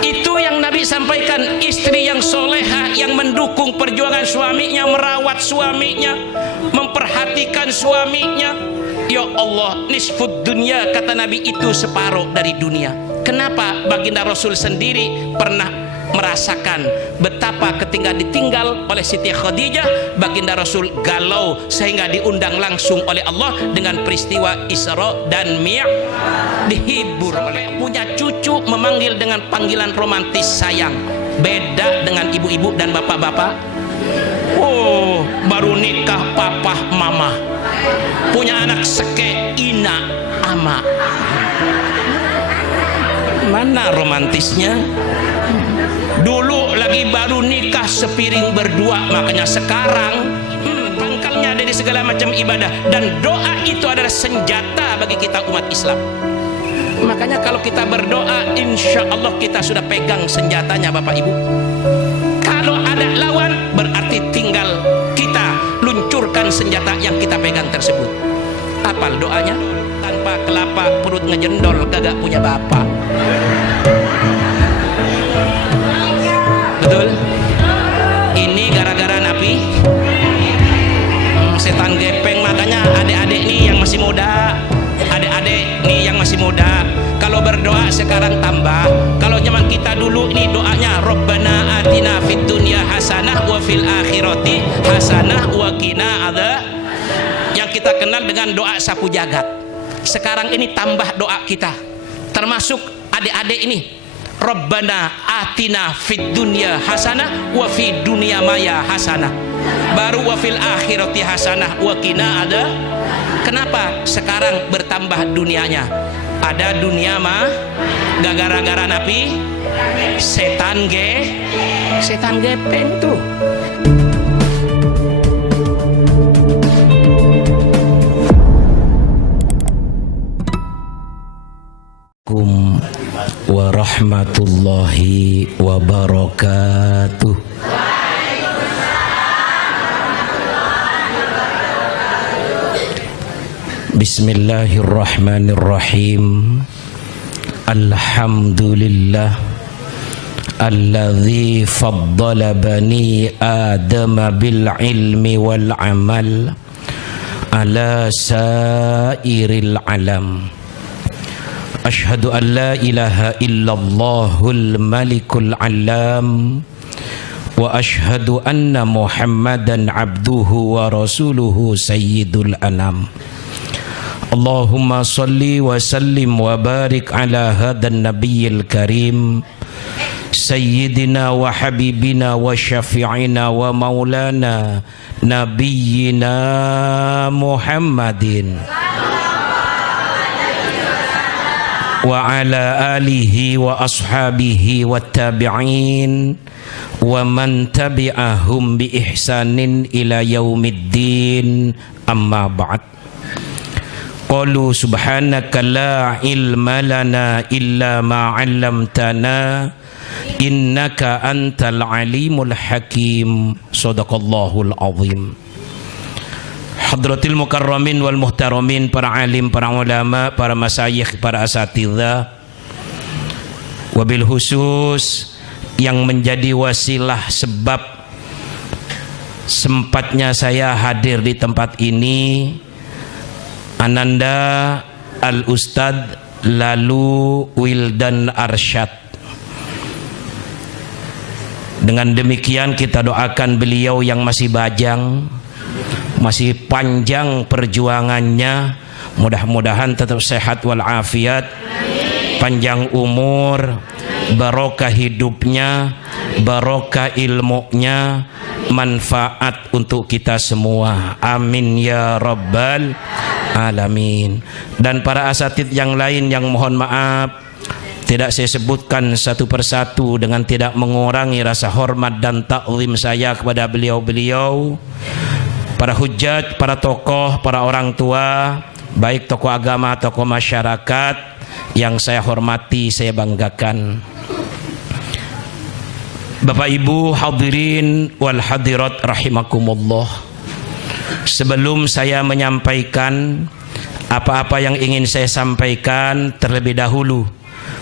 Itu yang Nabi sampaikan, istri yang soleha, yang mendukung perjuangan suaminya, merawat suaminya, memperhatikan suaminya. Ya Allah, nisfud dunia, kata Nabi, itu separuh dari dunia. Kenapa? Baginda Rasul sendiri pernah merasakan betapa ketika ditinggal oleh Siti Khadijah, baginda Rasul galau sehingga diundang langsung oleh Allah dengan peristiwa Isra dan Mi'raj. Dihibur oleh punya cucu, memanggil dengan panggilan romantis sayang. Beda dengan ibu-ibu dan bapak-bapak. Oh, baru nikah papa mama, punya anak seke ina ama. Mana romantisnya? Dulu lagi baru nikah sepiring berdua, makanya sekarang pangkalnya dari segala macam ibadah. Dan doa itu adalah senjata bagi kita umat Islam. Makanya kalau kita berdoa, insya Allah kita sudah pegang senjatanya, Bapak Ibu. Kalau ada lawan, berarti tinggal kita luncurkan senjata yang kita pegang tersebut. Apal doanya? Tanpa kelapa perut ngejendol, kagak punya bapak. Betul? Ini gara-gara Nabi. Setan gepeng. Makanya adik-adik nih yang masih muda, adik-adik nih yang masih muda, kalau berdoa sekarang tambah. Kalau zaman kita dulu ini doanya Rabbana atina fid dunya hasanah wa fil akhirati hasanah wa qina adzab, yang kita kenal dengan doa sapu jagat. Sekarang ini tambah doa kita, termasuk adik-adik ini, Rabbana atina fid dunya hasanah wa fid dunya maya hasanah, baru wa fil akhirati hasanah wa qina adzab. Kenapa sekarang bertambah dunianya? Ada dunia mah gak gara-gara Nabi, setan gepeng tuh. Warahmatullahi wabarakatuh. Bismillahirrahmanirrahim. Alhamdulillah alladzi faddala bani adama bil ilmi wal amal ala sairil alam. Ashhadu an la ilaha illallahul malikul alam wa ashhadu anna muhammadan abduhu wa rasuluhu sayyidul anam. Allahumma salli wa sallim wa barik ala hadan nabiyil karim sayyidina wa habibina wa syafi'ina wa maulana nabiyyina Muhammadin wa ala alihi wa ashabihi wa tabi'in wa man tabi'ahum bi ihsanin ila yaumiddin, amma ba'd. Qalu subhanaka la ilma lana illa ma 'allamtana innaka antal alimul hakim. Shadaqallahul azim. Hadratil mukarramin wal muhtaramin, para alim, para ulama, para masyayikh, para asatidzah, wabil khusus yang menjadi wasilah sebab sempatnya saya hadir di tempat ini, Ananda Al-Ustadz Lalu Wildan Arsyad. Dengan demikian kita doakan beliau yang masih bajang, masih panjang perjuangannya, mudah-mudahan tetap sehat walafiat, panjang umur, barokah hidupnya, barokah ilmunya, manfaat untuk kita semua. Amin ya rabbal alamin. Dan para asatidz yang lain yang mohon maaf tidak saya sebutkan satu persatu dengan tidak mengurangi rasa hormat dan takzim saya kepada beliau-beliau, para hujjat, para tokoh, para orang tua, baik tokoh agama, tokoh masyarakat yang saya hormati, saya banggakan. Bapak Ibu hadirin wal hadirat rahimakumullah. Sebelum saya menyampaikan apa-apa yang ingin saya sampaikan, terlebih dahulu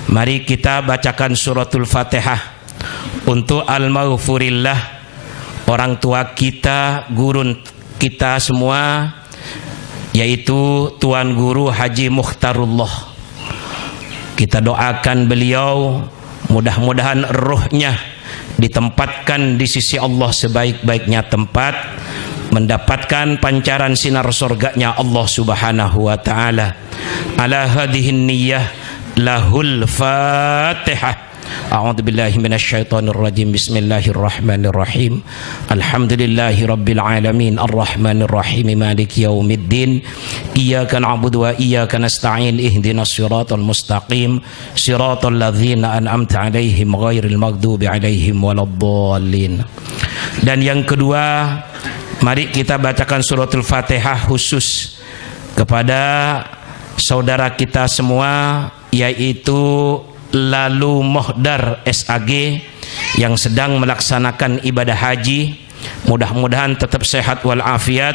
Mari kita bacakan suratul Fatihah untuk al-maghfurillah orang tua kita, guru kita semua, yaitu Tuan Guru Haji Mukhtarullah. Kita doakan beliau, mudah-mudahan ruhnya ditempatkan di sisi Allah sebaik-baiknya tempat, mendapatkan pancaran sinar surganya Allah Subhanahu wa taala. Ala hadhihi niyyah lahul Fatihah. A'udzu billahi minasyaitonir rajim. Bismillahirrahmanirrahim. Alhamdulillahi rabbil alamin arrahmanir rahim maliki yaumiddin. Iyyaka na'budu wa iyyaka nasta'in ihdinas siratal mustaqim siratal ladzina an'amta 'alaihim ghairil maghdubi 'alaihim waladdallin. Dan yang kedua, mari kita bacakan suratul Fatihah khusus kepada saudara kita semua, yaitu Lalu Mohdar SAG yang sedang melaksanakan ibadah haji. Mudah-mudahan tetap sehat walafiat,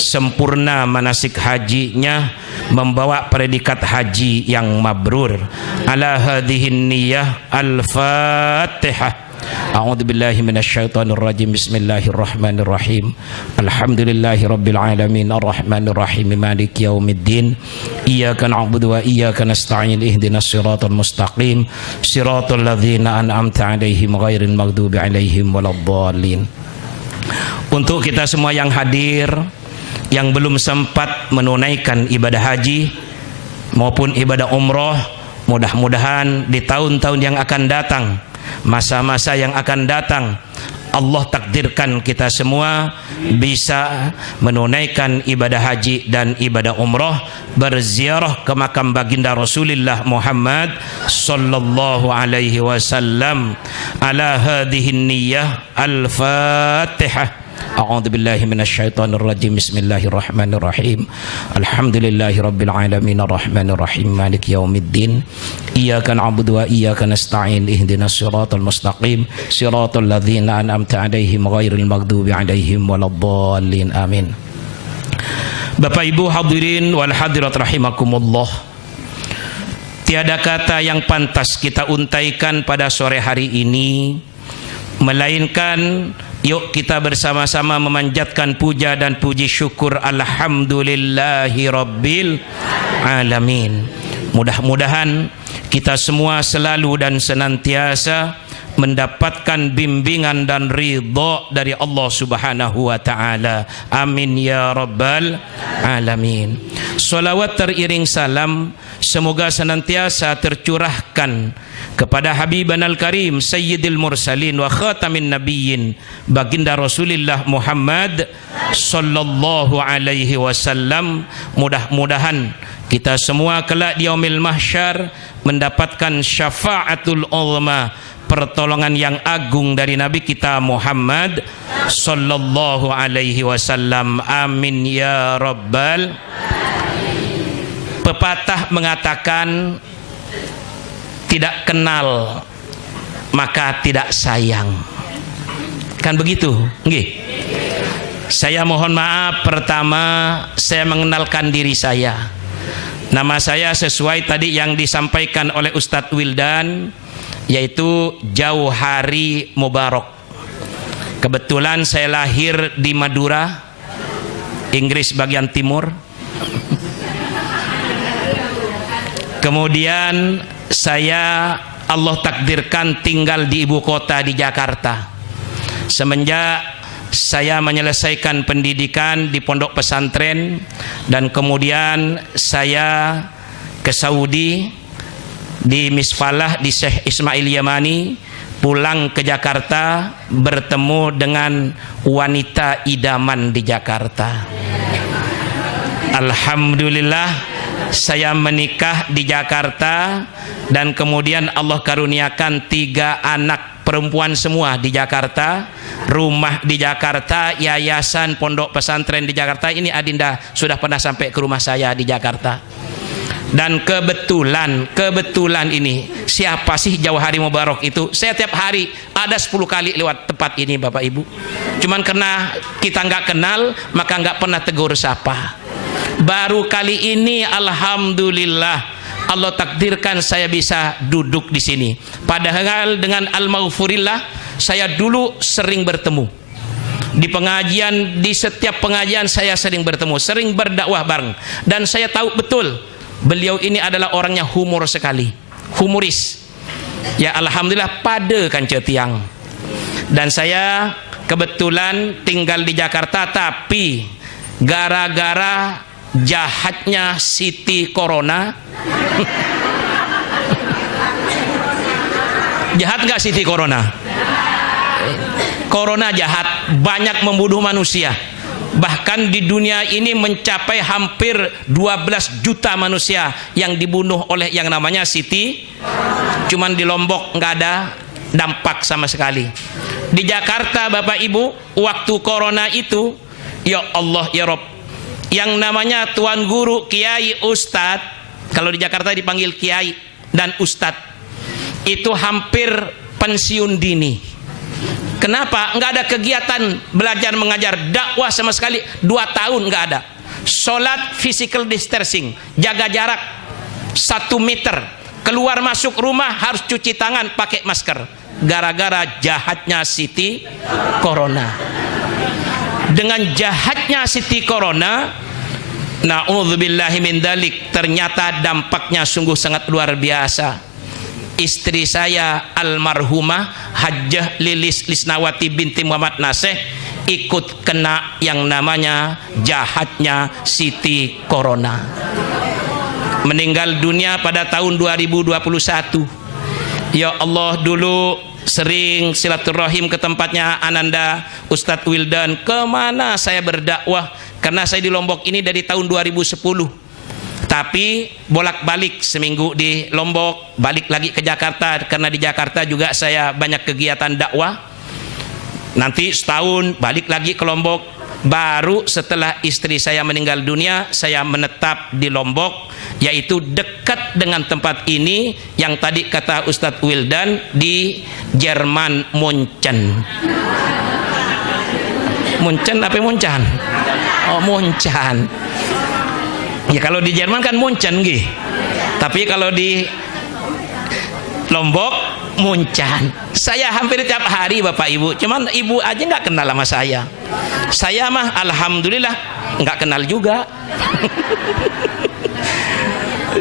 sempurna manasik hajinya, membawa predikat haji yang mabrur. Ala hadhihi niyyah al-Fatihah. A'udzu billahi minasyaitonir rajim. Bismillahirrahmanirrahim. Alhamdulillahi rabbil alamin arrahmanir rahim maliki yaumiddin. Iyyaka na'budu wa iyyaka nasta'in ihdinas siratal mustaqim siratal ladzina an'amta 'alaihim ghairil maghdubi 'alaihim waladdallin. Untuk kita semua yang hadir yang belum sempat menunaikan ibadah haji maupun ibadah umroh, mudah-mudahan di tahun-tahun yang akan datang, masa-masa yang akan datang, Allah takdirkan kita semua bisa menunaikan ibadah haji dan ibadah umrah, berziarah ke makam baginda Rasulullah Muhammad sallallahu alaihi wasallam. Ala hadhihi niyyah al-Fatihah. A'udzu billahi minasyaitonir rajim. Bismillahirrahmanirrahim. Alhamdulillahi rabbil alamin arrahmanir rahim maliki yaumiddin. Iyyaka na'budu wa iyyaka nasta'in ihdinas siratal mustaqim siratal ladzina an'amta 'alaihim ghairil maghdubi 'alaihim waladdallin. Amin. Bapak Ibu hadirin wal hadirat rahimakumullah. Tiada kata yang pantas kita untaikan pada sore hari ini melainkan yuk kita bersama-sama memanjatkan puja dan puji syukur alhamdulillahi rabbil alamin. Mudah-mudahan kita semua selalu dan senantiasa mendapatkan bimbingan dan ridha dari Allah Subhanahu wa taala. Amin ya rabbal alamin. Salawat teriring salam semoga senantiasa tercurahkan kepada Habiban al-Karim Sayyidil Mursalin wa Khatamin Nabiyyin baginda Rasulullah Muhammad sallallahu alaihi wasallam. Mudah-mudahan kita semua kelak di yaumil mahsyar mendapatkan syafaatul uzma, pertolongan yang agung dari Nabi kita Muhammad sallallahu alaihi wasallam. Amin ya rabbal. Pepatah mengatakan tidak kenal maka tidak sayang. Kan begitu? Nggih. Saya mohon maaf, pertama saya mengenalkan diri saya. Nama saya sesuai tadi yang disampaikan oleh Ustadz Wildan, yaitu Jauhari Mubarak. Kebetulan saya lahir di Madura, Inggris bagian timur. Kemudian saya Allah takdirkan tinggal di ibu kota di Jakarta. Semenjak saya menyelesaikan pendidikan di pondok pesantren dan kemudian saya ke Saudi di Misfalah di Syekh Ismail Yamani, pulang ke Jakarta bertemu dengan wanita idaman di Jakarta. Alhamdulillah saya menikah di Jakarta dan kemudian Allah karuniakan 3 anak perempuan semua di Jakarta, rumah di Jakarta, yayasan pondok pesantren di Jakarta. Ini Adinda sudah pernah sampai ke rumah saya di Jakarta. Dan kebetulan ini, siapa sih Jauhari Mubarak itu? Saya tiap hari ada 10 kali lewat tempat ini Bapak Ibu. Cuman karena kita nggak kenal maka nggak pernah tegur sapa. Baru kali ini alhamdulillah Allah takdirkan saya bisa duduk di sini. Padahal dengan al-maghfurillah saya dulu sering bertemu. Di pengajian, di setiap pengajian saya sering bertemu, sering berdakwah bareng. Dan saya tahu betul beliau ini adalah orangnya humor sekali, humoris. Ya alhamdulillah pada kan cetiang. Dan saya kebetulan tinggal di Jakarta, tapi gara-gara jahatnya Siti Corona. Jahat nggak Siti Corona? Corona jahat, banyak membunuh manusia. Bahkan di dunia ini mencapai hampir 12 juta manusia yang dibunuh oleh yang namanya Siti. Cuman di Lombok nggak ada dampak sama sekali. Di Jakarta Bapak Ibu, waktu Corona itu, ya Allah ya Rob, yang namanya tuan guru, kiai, ustadz, kalau di Jakarta dipanggil kiai dan ustadz, itu hampir pensiun dini. Kenapa? Nggak ada kegiatan belajar mengajar, dakwah sama sekali, 2 tahun nggak ada. Sholat physical distancing, jaga jarak 1 meter, keluar masuk rumah harus cuci tangan pakai masker, gara-gara jahatnya Siti Corona. Dengan jahatnya Siti Corona, na'udzubillahi min dzalik, ternyata dampaknya sungguh sangat luar biasa. Istri saya almarhumah Hajjah Lilis Lisnawati binti Muhammad Naseh ikut kena yang namanya jahatnya Siti Corona. Meninggal dunia pada tahun 2021. Ya Allah, dulu sering silaturahim ke tempatnya Ananda Ustadz Wildan. Kemana saya berdakwah, karena saya di Lombok ini dari tahun 2010. Tapi bolak-balik, seminggu di Lombok, balik lagi ke Jakarta, karena di Jakarta juga saya banyak kegiatan dakwah. Nanti setahun balik lagi ke Lombok. Baru setelah istri saya meninggal dunia, saya menetap di Lombok, yaitu dekat dengan tempat ini yang tadi kata Ustadz Wildan, di Jerman, Munchen. Munchen apa Munchen? Oh Munchen. Ya kalau di Jerman kan Munchen gitu. Tapi kalau di Lombok Munchen. Saya hampir tiap hari Bapak Ibu. Cuman ibu aja nggak kenal sama saya. Saya mah alhamdulillah nggak kenal juga.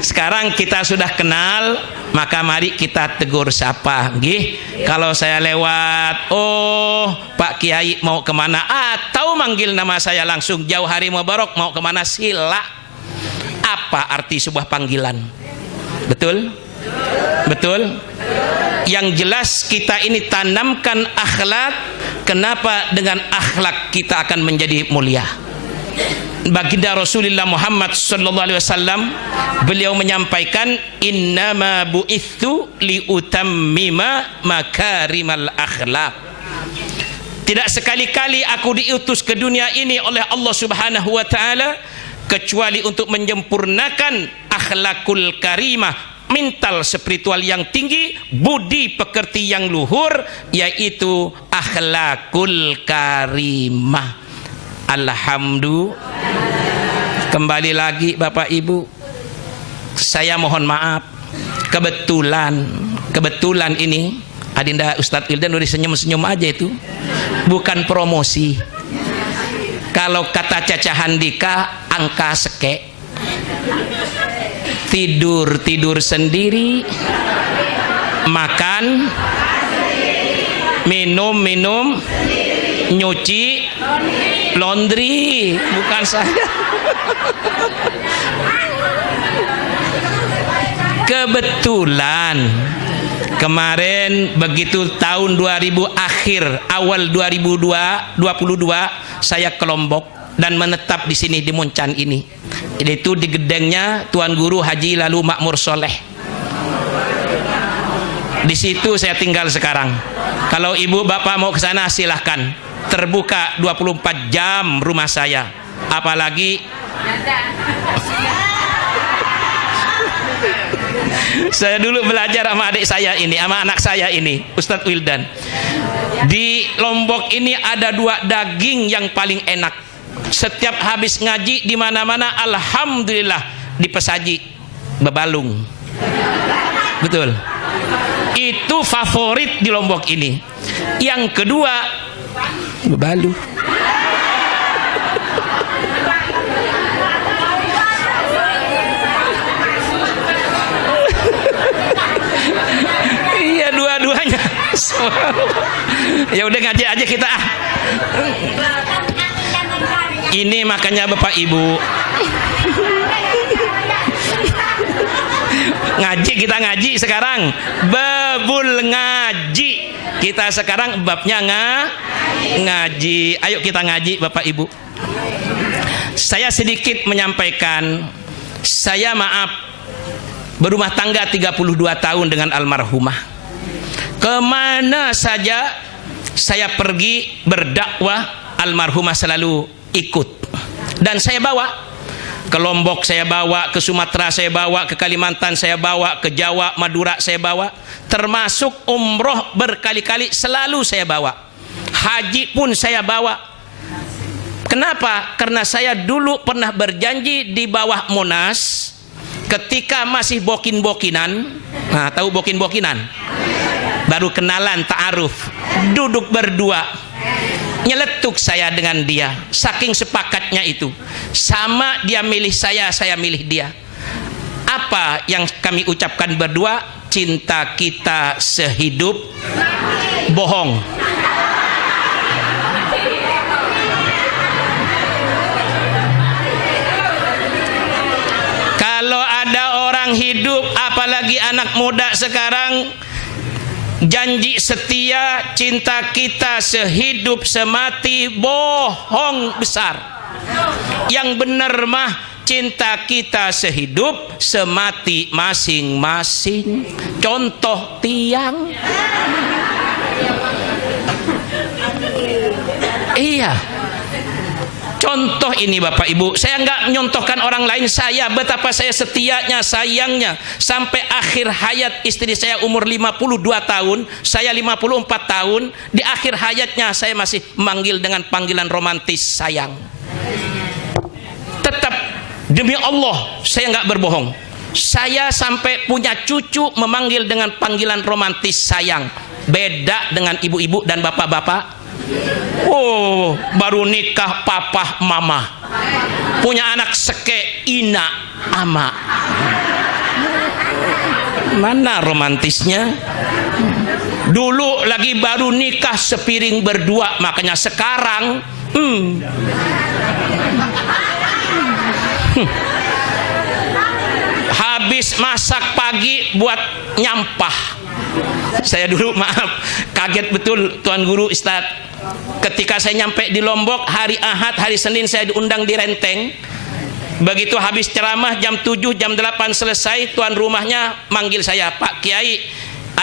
Sekarang kita sudah kenal, maka mari kita tegur sapa. Gih, kalau saya lewat, oh Pak Kiai mau kemana? Atau manggil nama saya langsung, jauh hari mubarak mau kemana? Sila. Apa arti sebuah panggilan? Betul? Betul? Yang jelas kita ini tanamkan akhlak. Kenapa? Dengan akhlak kita akan menjadi mulia. Baginda Rasulullah Muhammad sallallahu alaihi wasallam, beliau menyampaikan, innama bu'ithu liutammima makarimal akhlak. Tidak sekali-kali aku diutus ke dunia ini oleh Allah Subhanahu wa taala kecuali untuk menyempurnakan akhlakul karimah, mental spiritual yang tinggi, budi pekerti yang luhur, yaitu akhlakul karimah. Alhamdulillah. Kembali lagi Bapak Ibu, saya mohon maaf, kebetulan ini Adinda Ustadz Wildan udah senyum-senyum aja, itu bukan promosi. Kalau kata Caca Handika, angka seke, tidur sendiri, makan, minum, nyuci, laundry, bukan saya. Kebetulan kemarin begitu tahun 2000 akhir awal 2022 saya ke Lombok dan menetap di sini di Munchen ini. Itu di gedengnya Tuan Guru Haji Lalu Makmur Soleh. Di situ saya tinggal sekarang. Kalau ibu bapak mau ke sana silahkan. Terbuka 24 jam rumah saya. Apalagi saya dulu belajar sama adik saya ini, sama anak saya ini, Ustadz Wildan. Di Lombok ini ada 2 daging yang paling enak. Setiap habis ngaji di mana-mana, alhamdulillah dipesaji bebalung. Betul. Itu favorit di Lombok ini. Yang kedua, bebalu. Iya, dua-duanya. Ya udah ngaji aja kita. Ini makanya Bapak Ibu, ngaji, kita ngaji sekarang bebul ngaji. Kita sekarang babnya ngaji. Ayo kita ngaji Bapak Ibu. Saya sedikit menyampaikan, saya maaf berumah tangga 32 tahun dengan almarhumah. Kemana saja saya pergi berdakwah, almarhumah selalu ikut. Dan saya bawa ke Lombok, saya bawa ke Sumatera, saya bawa ke Kalimantan, saya bawa ke Jawa, Madura, saya bawa. Termasuk umroh berkali-kali selalu saya bawa. Haji pun saya bawa. Kenapa? Karena saya dulu pernah berjanji di bawah Monas ketika masih bokin-bokinan. Nah, tahu bokin-bokinan? Baru kenalan, ta'aruf, duduk berdua. Nyeletuk saya dengan dia, saking sepakatnya itu. Sama dia milih saya milih dia. Apa yang kami ucapkan berdua? Cinta kita sehidup bohong. Kalau ada orang hidup, apalagi anak muda sekarang, janji setia, cinta kita sehidup semati, bohong besar. Yang benar mah cinta kita sehidup semati masing-masing. Contoh tiang. Iya. Contoh ini Bapak Ibu, saya nggak menyontohkan orang lain, saya betapa saya setianya, sayangnya sampai akhir hayat istri saya umur 52 tahun, saya 54 tahun, di akhir hayatnya saya masih memanggil dengan panggilan romantis sayang. Tetap demi Allah saya nggak berbohong, saya sampai punya cucu memanggil dengan panggilan romantis sayang. Beda dengan ibu-ibu dan bapak-bapak. Oh, baru nikah papa mama, punya anak seke ina ama. Mana romantisnya? Dulu lagi baru nikah sepiring berdua, makanya sekarang habis masak pagi buat nyampah. Saya dulu maaf kaget betul Tuan Guru Ustadz, ketika saya nyampe di Lombok hari Ahad, hari Senin saya diundang di Renteng. Begitu habis ceramah jam 7, jam 8 selesai, tuan rumahnya manggil saya, Pak Kiai,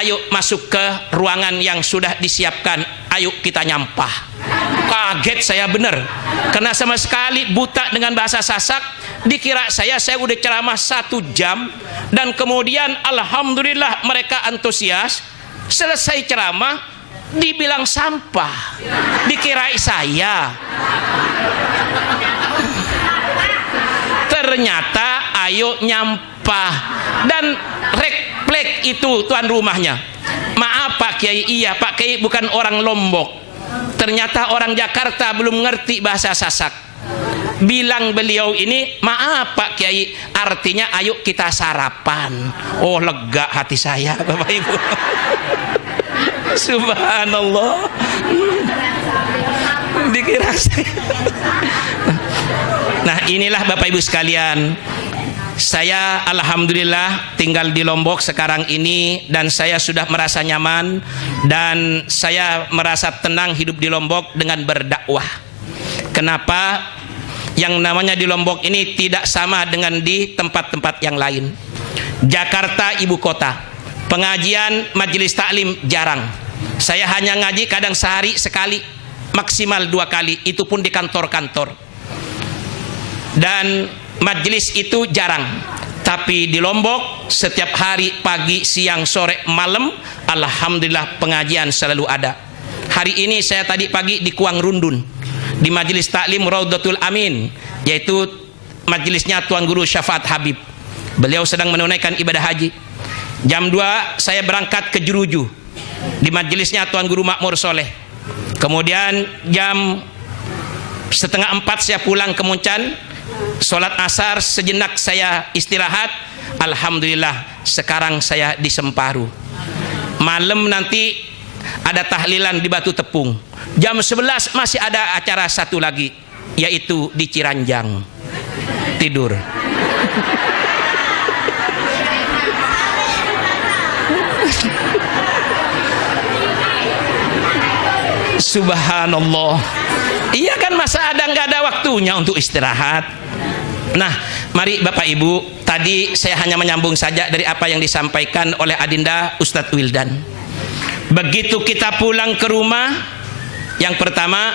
ayo masuk ke ruangan yang sudah disiapkan, ayo kita nyampah. Kaget saya bener, karena sama sekali buta dengan bahasa Sasak. Dikira saya udah ceramah 1 jam, dan kemudian alhamdulillah mereka antusias. Selesai ceramah dibilang sampah, dikira saya. Ternyata ayo nyampah. Dan refleks itu tuan rumahnya, maaf Pak Kiai, iya Pak Kiai bukan orang Lombok, ternyata orang Jakarta belum ngerti bahasa Sasak. Bilang beliau ini, maaf Pak Kiai, artinya ayo kita sarapan. Oh, lega hati saya Bapak Ibu. Subhanallah, dikira saya. Nah, inilah Bapak Ibu sekalian, saya alhamdulillah tinggal di Lombok sekarang ini, dan saya sudah merasa nyaman, dan saya merasa tenang hidup di Lombok dengan berdakwah. Kenapa? Yang namanya di Lombok ini tidak sama dengan di tempat-tempat yang lain. Jakarta ibu kota, pengajian majelis taklim jarang. Saya hanya ngaji kadang sehari sekali, maksimal 2 kali, itu pun di kantor-kantor. Dan majelis itu jarang. Tapi di Lombok setiap hari pagi, siang, sore, malam, alhamdulillah pengajian selalu ada. Hari ini saya tadi pagi di Kuang Rundun, di majelis taklim Raudatul Amin, yaitu majelisnya Tuan Guru Syafaat Habib. Beliau sedang menunaikan ibadah haji. Jam 2 saya berangkat ke Jeruju di majelisnya Tuan Guru Makmur Soleh. Kemudian jam 3:30 saya pulang ke Muncan, sholat asar sejenak saya istirahat. Alhamdulillah sekarang saya di Semparu. Malam nanti ada tahlilan di Batu Tepung. Jam 11 masih ada acara satu lagi, yaitu di Ciranjang. Tidur. Subhanallah. Iya kan, masa ada nggak ada waktunya untuk istirahat. Nah, mari Bapak Ibu, tadi saya hanya menyambung saja dari apa yang disampaikan oleh Adinda Ustadz Wildan. Begitu kita pulang ke rumah, yang pertama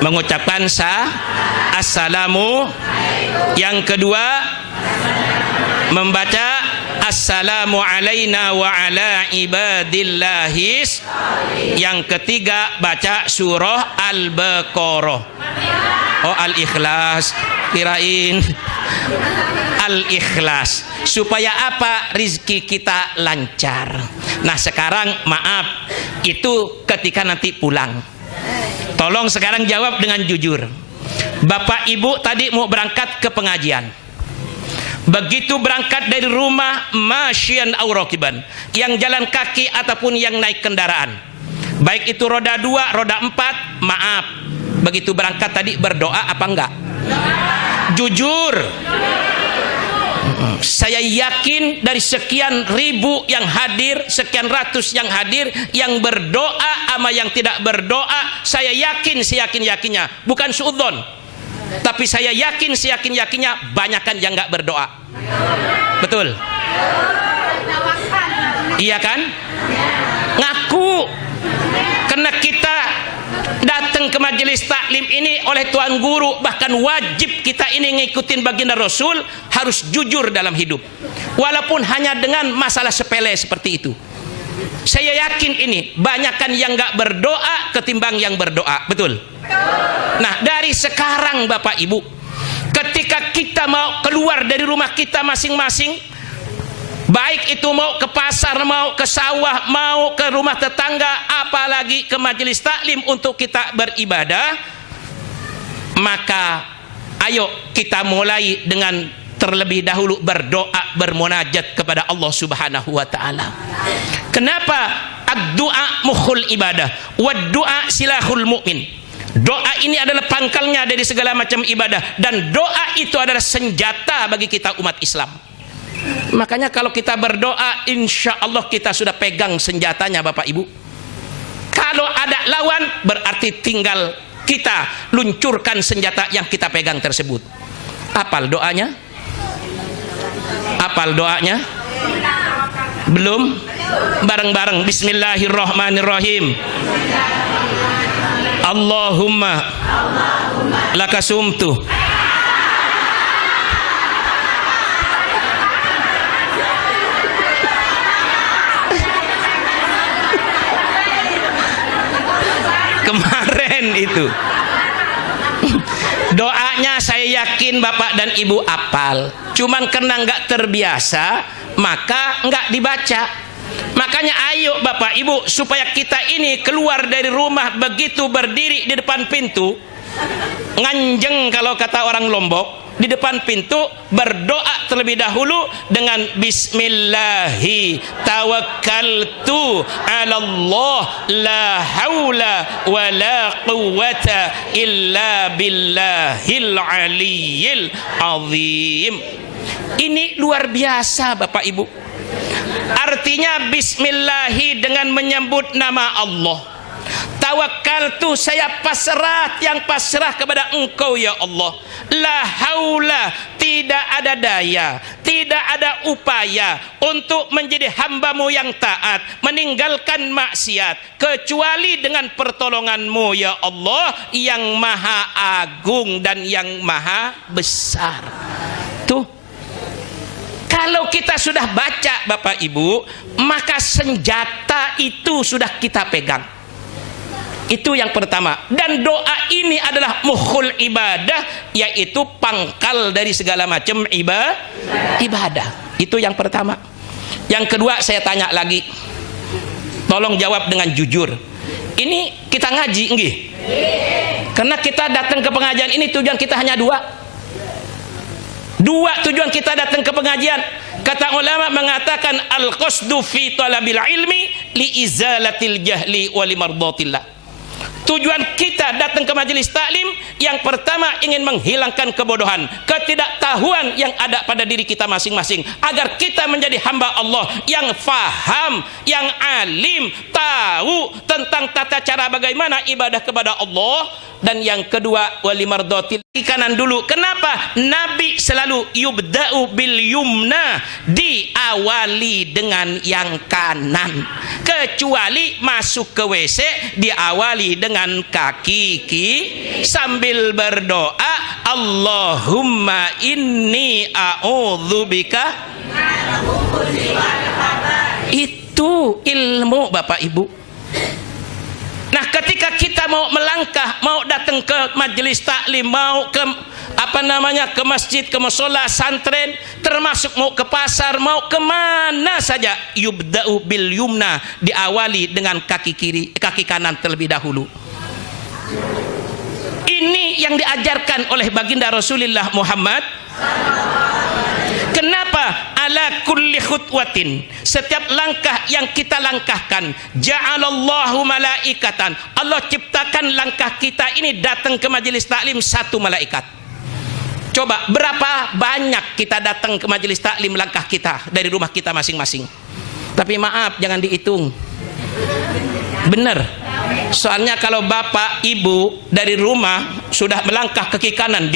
mengucapkan assalamu, yang kedua membaca assalamu alaina wa ala ibadillahis, yang ketiga baca surah Al-Baqarah. Oh, Al-Ikhlas, kirain Al-Ikhlas. Supaya apa? Rizki kita lancar. Nah sekarang maaf, itu ketika nanti pulang. Tolong sekarang jawab dengan jujur. Bapak Ibu tadi mau berangkat ke pengajian. Begitu berangkat dari rumah, masyian aw rakiban, yang jalan kaki ataupun yang naik kendaraan, baik itu roda 2, roda 4, maaf, begitu berangkat tadi berdoa apa enggak? Jujur. Saya yakin dari sekian ribu yang hadir, sekian ratus yang hadir, yang berdoa sama yang tidak berdoa, saya yakin seyakin-yakinnya, bukan suudzon, tapi saya yakin seyakin-yakinnya banyakan yang nggak berdoa. Betul? Iya kan? Ngaku. Karena kita datang ke majelis taklim ini oleh Tuan Guru, bahkan wajib kita ini ngikutin baginda Rasul, harus jujur dalam hidup. Walaupun hanya dengan masalah sepele seperti itu. Saya yakin ini banyakan yang nggak berdoa ketimbang yang berdoa. Betul? Nah, dari sekarang Bapak Ibu, ketika kita mau keluar dari rumah kita masing-masing, baik itu mau ke pasar, mau ke sawah, mau ke rumah tetangga, apalagi ke majelis taklim untuk kita beribadah, maka ayo kita mulai dengan terlebih dahulu berdoa, bermunajat kepada Allah Subhanahu wa taala. Kenapa? Ad-du'a mukhul ibadah, wad-du'a silahul mu'min. Doa ini adalah pangkalnya dari segala macam ibadah, dan doa itu adalah senjata bagi kita umat Islam. Makanya kalau kita berdoa, insya Allah kita sudah pegang senjatanya Bapak Ibu. Kalau ada lawan, berarti tinggal kita luncurkan senjata yang kita pegang tersebut. Apal doanya? Apal doanya? Belum? Bareng-bareng. Bismillahirrahmanirrahim. Allahumma lakasumtu kemarin itu doanya saya yakin Bapak dan Ibu apal, cuman karena nggak terbiasa maka nggak dibaca. Makanya ayo Bapak Ibu, supaya kita ini keluar dari rumah, begitu berdiri di depan pintu, nganjeng kalau kata orang Lombok, di depan pintu berdoa terlebih dahulu dengan bismillahi tawakkaltu ala Allah la haula wa la quwwata illa billahil aliyyil azim. Ini luar biasa Bapak Ibu. Artinya bismillahi dengan menyebut nama Allah. Tawakkaltu, saya pasrah, yang pasrah kepada Engkau ya Allah. La haula, tidak ada daya, tidak ada upaya untuk menjadi hambamu yang taat, meninggalkan maksiat, kecuali dengan pertolonganmu ya Allah, yang maha agung dan yang maha besar. Tuh, kalau kita sudah baca Bapak Ibu, maka senjata itu sudah kita pegang. Itu yang pertama. Dan doa ini adalah mukhul ibadah, yaitu pangkal dari segala macam ibadah. Itu yang pertama. Yang kedua saya tanya lagi, tolong jawab dengan jujur. Ini kita ngaji nggih? Karena kita datang ke pengajian ini tujuan kita hanya dua tujuan kita datang ke pengajian. Kata ulama mengatakan al-qasdu fi talabil ilmi li izalatil jahli wa li mardatillah. Tujuan kita datang ke majelis taklim yang pertama ingin menghilangkan kebodohan, ketidaktahuan yang ada pada diri kita masing-masing, agar kita menjadi hamba Allah yang faham, yang alim, tahu tentang tata cara bagaimana ibadah kepada Allah. Dan yang kedua, wali mardotil, kanan dulu. Kenapa? Nabi selalu yubda'u bil yumna, diawali dengan yang kanan. Kecuali masuk ke WC diawali dengan kaki kiri sambil berdoa, Allahumma inni a'udzubika. Itu ilmu Bapak Ibu. Nah, ketika kita mau melangkah, mau datang ke majelis taklim, mau ke ke masjid, ke mushola, santren, termasuk mau ke pasar, mau kemana saja, yubda'u bil yumna, diawali dengan kaki kanan terlebih dahulu. Ini yang diajarkan oleh baginda Rasulullah Muhammad. Kenapa? Ala kulli khutwatin, setiap langkah yang kita langkahkan, ja'alallahu malaikatan, Allah ciptakan langkah kita ini datang ke majelis taklim satu malaikat. Coba berapa banyak kita datang ke majelis taklim langkah kita dari rumah kita masing-masing. Tapi maaf, jangan dihitung. Benar. Soalnya kalau bapak ibu dari rumah sudah melangkah ke kiri kanan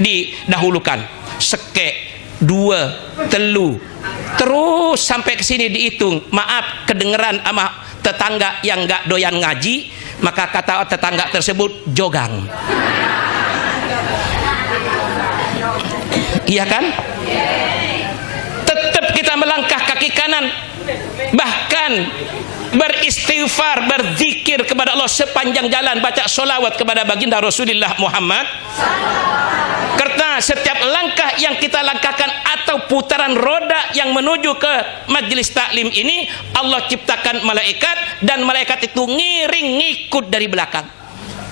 didahulukan. Seke, dua, telu, terus sampai ke sini dihitung. Maaf, kedengeran sama tetangga yang nggak doyan ngaji, maka kata tetangga tersebut jogang. Iya kan? Tetap kita melangkah kaki kanan, bahkan beristighfar, berzikir kepada Allah sepanjang jalan, baca sholawat kepada baginda Rasulullah Muhammad. Karena setiap langkah yang kita langkahkan atau putaran roda yang menuju ke majelis taklim ini, Allah ciptakan malaikat, dan malaikat itu ngiring ngikut dari belakang.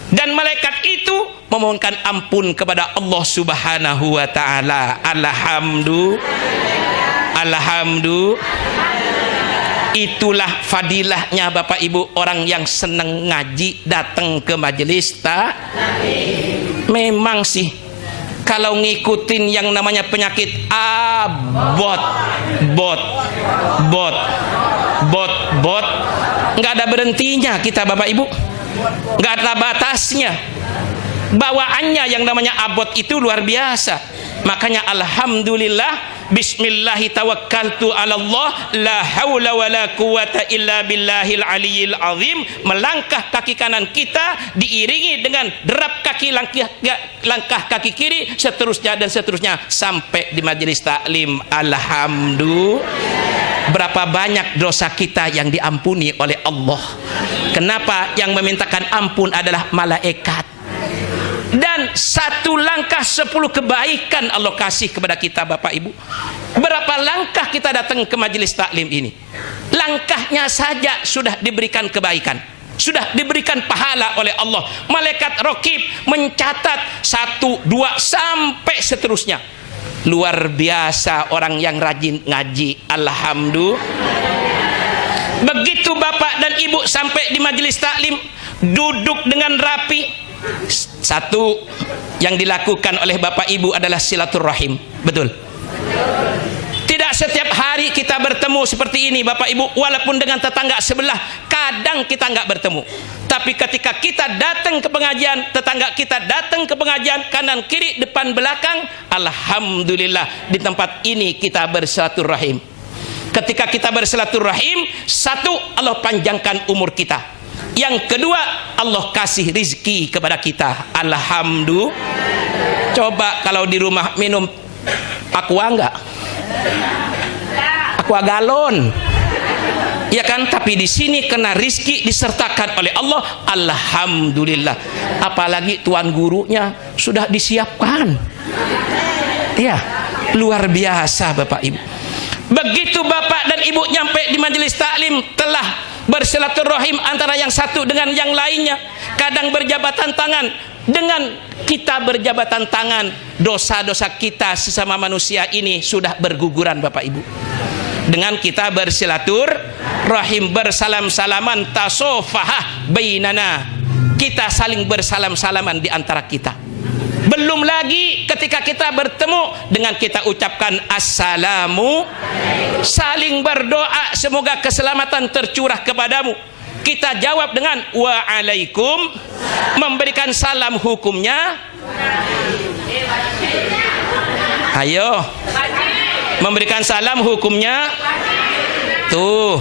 Dan malaikat itu memohonkan ampun kepada Allah Subhanahu wa taala. Alhamdulillah. Itulah fadilahnya Bapak Ibu, orang yang senang ngaji datang ke majelis taklim. Memang sih kalau ngikutin yang namanya penyakit bot, nggak ada berhentinya kita Bapak Ibu, nggak ada batasnya. Bawaannya yang namanya abot itu luar biasa. Makanya alhamdulillah, bismillahi tawakkaltu ala Allah, la haula wala quwata illa billahil aliyil azim. Melangkah kaki kanan kita diiringi dengan derap kaki langkah kaki kiri, seterusnya dan seterusnya sampai di majelis taklim. Alhamdulillah. Berapa banyak dosa kita yang diampuni oleh Allah. Kenapa? Yang memintakan ampun adalah malaikat. Dan satu langkah 10 kebaikan Allah kasih kepada kita Bapak Ibu. Berapa langkah kita datang ke majelis taklim ini, langkahnya saja sudah diberikan kebaikan, sudah diberikan pahala oleh Allah. Malaikat Raqib mencatat 1, 2 sampai seterusnya. Luar biasa orang yang rajin ngaji. Alhamdulillah. Begitu Bapak dan Ibu sampai di majelis taklim, duduk dengan rapi. Satu yang dilakukan oleh Bapak Ibu adalah silaturahim. Betul? Tidak setiap hari kita bertemu seperti ini Bapak Ibu, walaupun dengan tetangga sebelah kadang kita nggak bertemu. Tapi ketika kita datang ke pengajian, tetangga kita datang ke pengajian, kanan kiri depan belakang, alhamdulillah di tempat ini kita bersilaturahim. Ketika kita bersilaturahim, satu, Allah panjangkan umur kita. Yang kedua, Allah kasih rizki kepada kita. Alhamdulillah. Coba kalau di rumah minum aqua enggak? Aqua galon. Ya kan? Tapi di sini kena rizki disertakan oleh Allah. Alhamdulillah. Apalagi tuan gurunya sudah disiapkan. Ya, luar biasa Bapak Ibu. Begitu bapak dan ibu nyampe di majelis taklim, telah bersilaturahim antara yang satu dengan yang lainnya, kadang berjabatan tangan. Dengan kita berjabatan tangan, dosa-dosa kita sesama manusia ini sudah berguguran bapak ibu. Dengan kita bersilaturahim, bersalam-salaman, tasofahah bainana, kita saling bersalam-salaman di antara kita. Belum lagi ketika kita bertemu, dengan kita ucapkan assalamu, saling berdoa semoga keselamatan tercurah kepadamu. Kita jawab dengan waalaikum, memberikan salam hukumnya. Ayo, memberikan salam hukumnya. Tuh,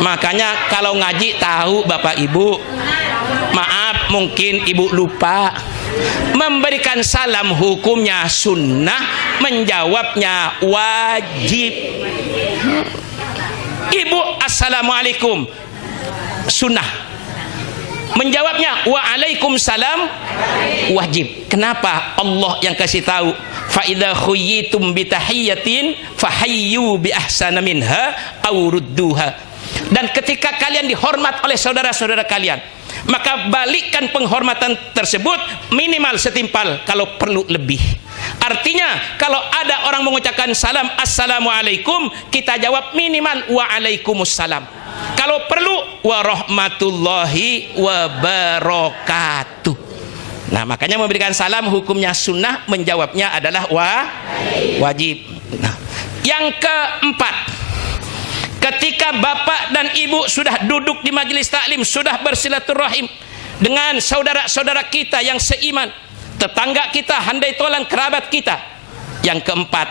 makanya kalau ngaji tahu bapak ibu. Maaf mungkin ibu lupa. Memberikan salam hukumnya sunnah, menjawabnya wajib. Ibu assalamualaikum, sunnah. Menjawabnya waalaikumsalam, wajib. Kenapa? Allah yang kasih tahu. Fa idza khuyyitum bi tahiyyatin fahayyu bi ahsana minha aw rudduha. Dan ketika kalian dihormat oleh saudara-saudara kalian, maka balikkan penghormatan tersebut minimal setimpal, kalau perlu lebih. Artinya kalau ada orang mengucapkan salam assalamualaikum, kita jawab minimal waalaikumsalam. Kalau perlu warahmatullahi wabarakatuh. Nah, makanya memberikan salam hukumnya sunnah, menjawabnya adalah wajib. Nah, yang keempat, ketika bapak dan ibu sudah duduk di majelis taklim, sudah bersilaturahim dengan saudara-saudara kita yang seiman, tetangga kita, handai tolan kerabat kita. Yang keempat,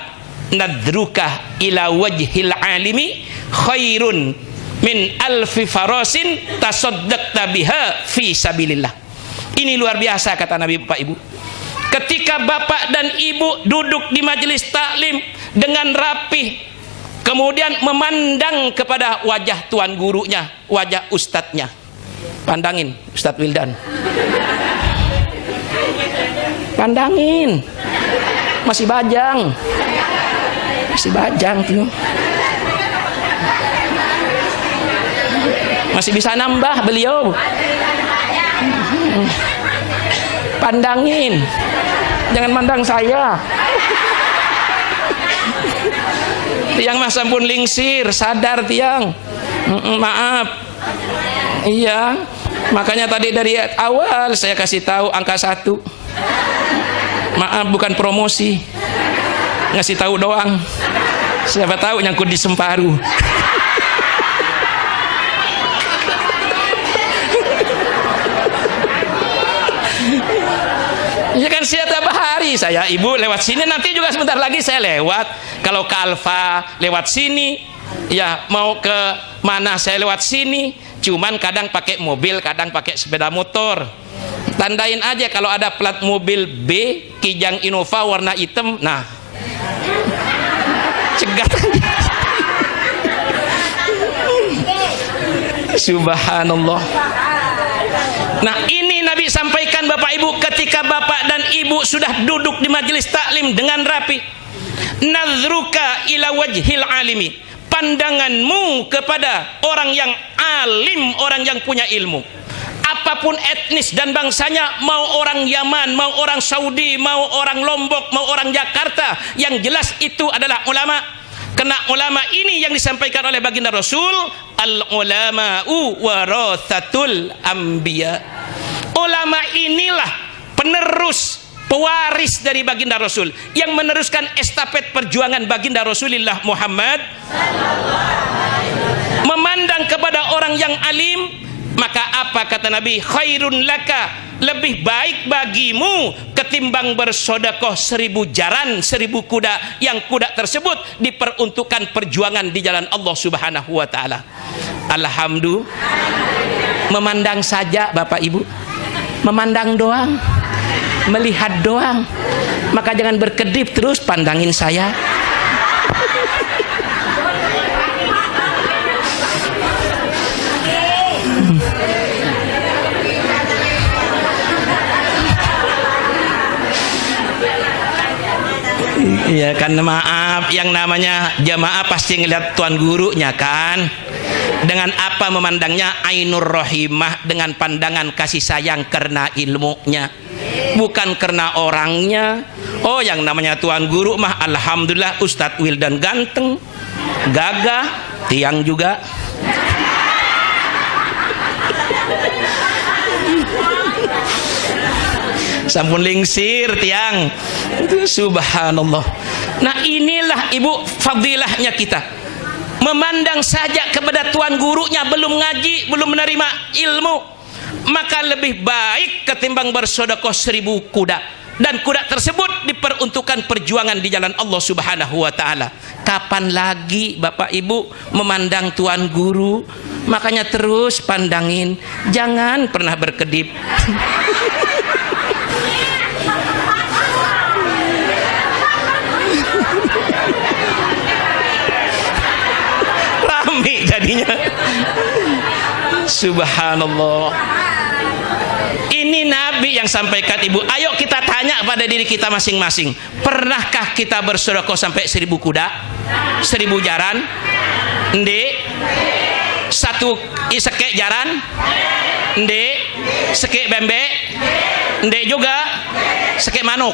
nadruka ila wajhil alimi khairun min alfi farasin tasaddaqta biha fi sabilillah. Ini luar biasa kata Nabi Bapak Ibu. Ketika bapak dan ibu duduk di majelis taklim dengan rapih, kemudian memandang kepada wajah tuan gurunya, wajah ustadznya. Pandangin Ustadz Wildan, pandangin, masih bajang, tuh, masih bisa nambah beliau. Pandangin, jangan mandang saya. Tiang mah sampun lingsir, sadar tiang. Maaf. Iya, makanya tadi dari awal saya kasih tahu angka 1. Maaf, bukan promosi, ngasih tahu doang. Siapa tahu nyangkut di Semparu. Ya kan, setiap hari saya ibu lewat sini, nanti juga sebentar lagi saya lewat. Kalau ke Alfa lewat sini, ya mau ke mana saya lewat sini. Cuman kadang pakai mobil, kadang pakai sepeda motor. Tandain aja kalau ada plat mobil B Kijang Innova warna hitam, nah cegat. Subhanallah. Nah, ini Nabi sampaikan Bapak Ibu, ketika bapak dan ibu sudah duduk di majelis taklim dengan rapi. Nadruka ila wajhil alimi, pandanganmu kepada orang yang alim, orang yang punya ilmu. Apapun etnis dan bangsanya, mau orang Yaman, mau orang Saudi, mau orang Lombok, mau orang Jakarta, yang jelas itu adalah ulama. Karena ulama ini yang disampaikan oleh baginda Rasul, al-ulama'u warathatul anbiya. Ulama inilah penerus, pewaris dari baginda Rasul, yang meneruskan estafet perjuangan baginda Rasulullah Muhammad. Memandang kepada orang yang alim, maka apa kata Nabi? Khairun laka, lebih baik bagimu ketimbang bersodakoh 1000 jaran, 1000 kuda, yang kuda tersebut diperuntukkan perjuangan di jalan Allah Subhanahu wa taala. Alhamdulillah. Memandang saja Bapak Ibu, memandang doang, melihat doang. Maka jangan berkedip terus, pandangin saya. Iya kan, maaf maaf, yang namanya jamaah pasti ngelihat tuan gurunya kan. Dengan apa memandangnya? Ainur rohimah, dengan pandangan kasih sayang karena ilmunya, bukan karena orangnya. Oh, yang namanya tuan guru mah alhamdulillah Ustadz Wildan ganteng, gagah, tiang juga. Sampun lingsir tiang. Subhanallah. Nah, inilah ibu fadilahnya kita. Memandang saja kepada tuan gurunya belum ngaji, belum menerima ilmu, maka lebih baik ketimbang bersedekah 1000 kuda, dan kuda tersebut diperuntukkan perjuangan di jalan Allah Subhanahu wa taala. Kapan lagi Bapak Ibu memandang tuan guru? Makanya terus pandangin, jangan pernah berkedip. Rame jadinya. Subhanallah. Ini Nabi yang sampaikan ibu. Ayo kita tanya pada diri kita masing-masing. Pernahkah kita bersedekah sampai 1000 kuda? 1000 jaran? Ndek? 1 sekek jaran? Ndek? Sekek bembek? Ndek juga? Sekek manuk?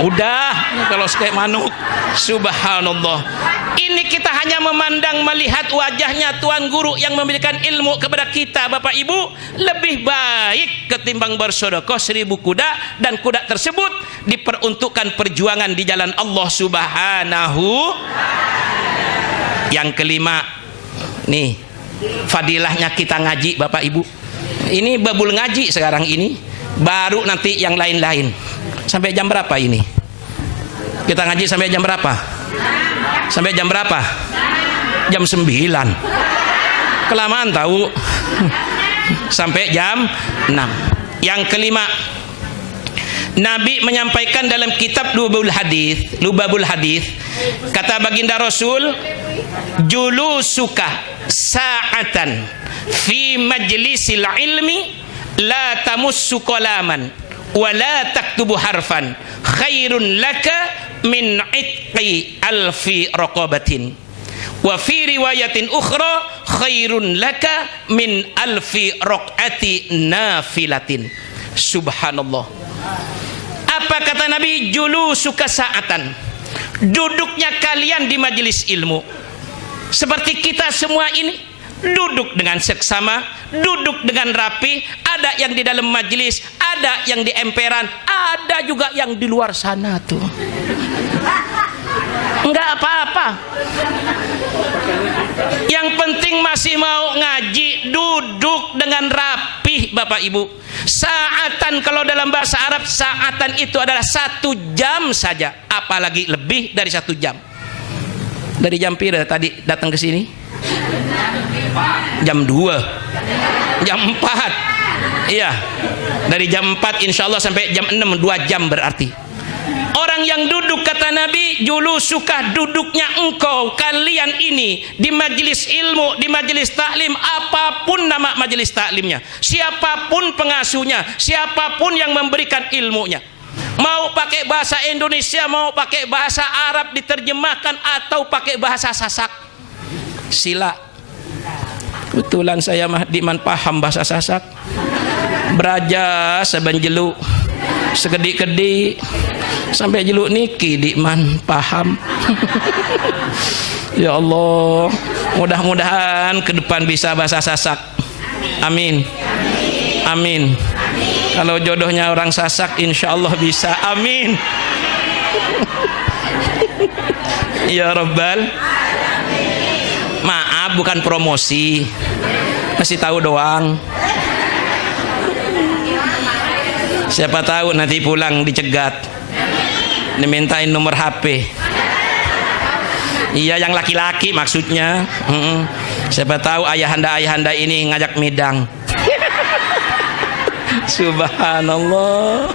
Udah, kalau sekek manuk. Subhanallah. Ini kita hanya memandang, melihat wajahnya tuan guru yang memberikan ilmu kepada kita Bapak Ibu. Lebih baik ketimbang bersedekah 1000 kuda, dan kuda tersebut diperuntukkan perjuangan di jalan Allah Subhanahu. Yang kelima, nih fadilahnya kita ngaji Bapak Ibu. Ini babul ngaji sekarang ini, baru nanti yang lain-lain. Sampai jam berapa ini? Kita ngaji sampai jam berapa? Sampai jam berapa? Jam 9. Kelamaan tahu. Sampai jam 6. Yang kelima, Nabi menyampaikan dalam kitab Lubabul Hadis, kata baginda Rasul, julusuka sa'atan fi majlisil ilmi la tamussu qalaman wa la taktubu harfan khairun laka min itqi alfi raqabatin wa fi riwayatin ukhra khairun laka min alfi raq'ati nafilatin. Subhanallah. Apa kata Nabi? Julusuka sa'atan, duduknya kalian di majelis ilmu seperti kita semua ini, duduk dengan seksama, duduk dengan rapi. Ada yang di dalam majelis, ada yang di emperan, ada juga yang di luar sana tuh. Enggak apa-apa. Yang penting masih mau ngaji, duduk dengan rapi Bapak Ibu. Saatan, kalau dalam bahasa Arab saatan itu adalah 1 jam saja, apalagi lebih dari 1 jam. Dari jam pira tadi datang ke sini? Jam 2, jam 4. Iya, dari jam 4 insya Allah sampai jam 6, 2 jam berarti. Orang yang duduk, kata Nabi, julusukah, duduknya engkau, kalian ini di majelis ilmu, di majelis taklim, apapun nama majelis taklimnya, siapapun pengasuhnya, siapapun yang memberikan ilmunya, mau pakai bahasa Indonesia, mau pakai bahasa Arab diterjemahkan, atau pakai bahasa Sasak, sila. Kebetulan saya Mahdiman paham bahasa Sasak, beraja sebenjelu segede-gede sampai jeluk niki Dikman paham. Ya Allah, mudah-mudahan ke depan bisa bahasa Sasak. Amin. Amin. Kalau jodohnya orang Sasak insya Allah bisa. Amin. Ya Rabbal. Maaf, bukan promosi, kasih tahu doang. Siapa tahu nanti pulang dicegat, dimintain nomor HP. Iya, yang laki-laki maksudnya. Siapa tahu ayahanda ini ngajak midang. Subhanallah.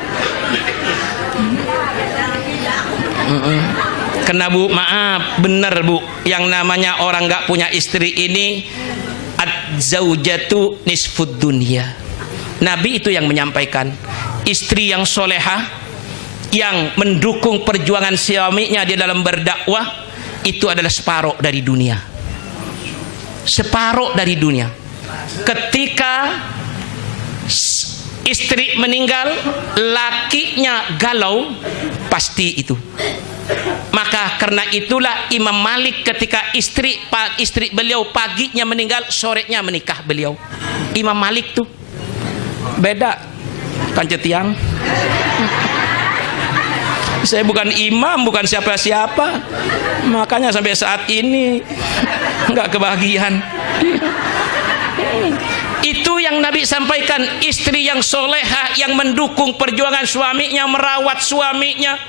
Kena Bu, maaf, bener Bu, yang namanya orang nggak punya istri ini az-zaujatu nisfud dunya. Nabi itu yang menyampaikan, istri yang solehah yang mendukung perjuangan suaminya di dalam berdakwah itu adalah separuh dari dunia. Separuh dari dunia. Ketika istri meninggal, lakinya galau, pasti itu. Maka karena itulah Imam Malik ketika istri beliau paginya meninggal, sorenya menikah beliau. Imam Malik tuh beda kancetiang. Saya bukan imam, bukan siapa-siapa, makanya sampai saat ini nggak kebahagiaan. Itu yang Nabi sampaikan, istri yang solehah yang mendukung perjuangan suaminya, merawat suaminya,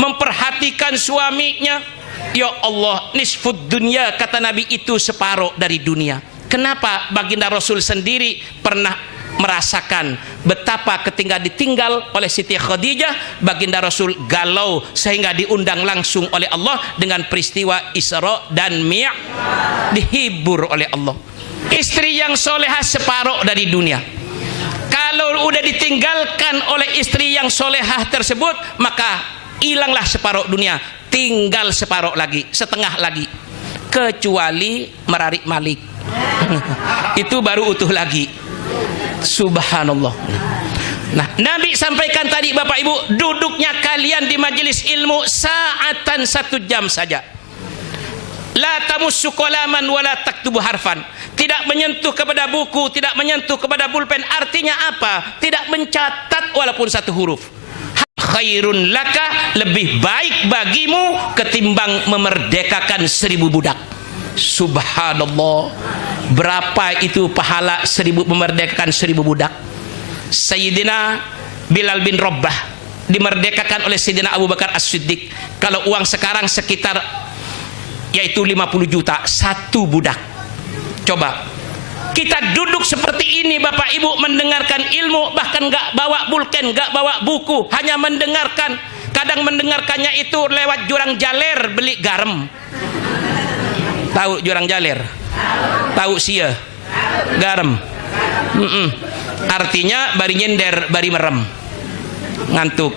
memperhatikan suaminya. Ya Allah, nisfud dunia, kata Nabi, itu separuh dari dunia. Kenapa? Baginda Rasul sendiri pernah merasakan betapa ketika ditinggal oleh Siti Khadijah, baginda Rasul galau sehingga diundang langsung oleh Allah dengan peristiwa Isra dan Mi'raj, dihibur oleh Allah. Istri yang solehah separuh dari dunia. Kalau udah ditinggalkan oleh istri yang solehah tersebut, maka hilanglah separuh dunia, tinggal separuh lagi, setengah lagi, kecuali Merarik Malik. Itu baru utuh lagi. Subhanallah. Nah, Nabi sampaikan tadi, Bapak Ibu, duduknya kalian di majelis ilmu saatan 1 jam saja. La tamussu qalaman wala taktubu harfan. Tidak menyentuh kepada buku, tidak menyentuh kepada pulpen. Artinya apa? Tidak mencatat walaupun 1 huruf. Khairun laka, lebih baik bagimu ketimbang memerdekakan 1000 budak. Subhanallah. Berapa itu pahala 1000 memerdekakan 1000 budak? Sayyidina Bilal bin Rabah dimerdekakan oleh Sayyidina Abu Bakar As-Siddiq. Kalau uang sekarang sekitar yaitu 50 juta 1 budak. Coba kita duduk seperti ini, Bapak Ibu, mendengarkan ilmu, bahkan nggak bawa pulpen, nggak bawa buku, hanya mendengarkan. Kadang mendengarkannya itu lewat jurang jaler beli garam. Tahu jurang jaler? Tahu sia? Garam. Artinya bari nyender, bari merem, ngantuk.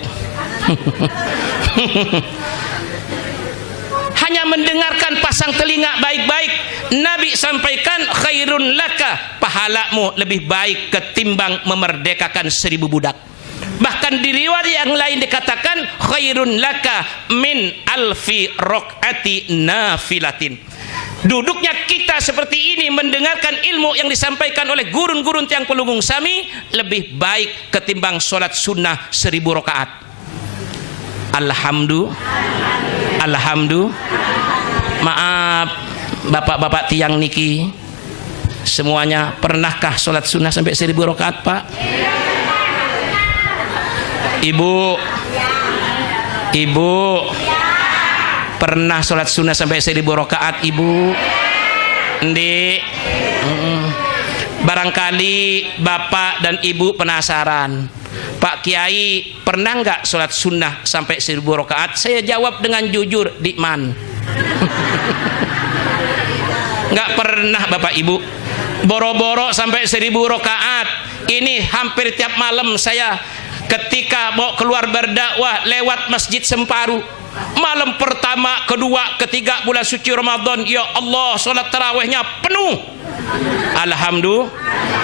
Hanya mendengarkan, pasang telinga baik-baik. Nabi sampaikan khairun laka, pahalamu lebih baik ketimbang memerdekakan 1000 budak. Bahkan di riwayat yang lain dikatakan khairun laka min alfi rakaati nafilatin. Duduknya kita seperti ini mendengarkan ilmu yang disampaikan oleh gurun-gurun tiang pelunggung sami lebih baik ketimbang sholat sunnah 1000 rakaat. Alhamdulillah. Maaf bapak-bapak tiang niki semuanya, pernahkah sholat sunnah sampai 1000 rakaat, Pak? Ibu pernah sholat sunnah sampai 1000 rakaat, Ibu? Ndek. Barangkali bapak dan ibu penasaran, Pak Kiai pernah nggak sholat sunnah sampai 1000 rakaat? Saya jawab dengan jujur, Dikman. Nggak pernah, Bapak Ibu. Boro-boro sampai 1000 rakaat. Ini hampir tiap malam saya ketika mau keluar berdakwah lewat Masjid Semparu. Malam pertama, kedua, ketiga bulan suci Ramadan, ya Allah, sholat tarawihnya penuh. Alhamdulillah,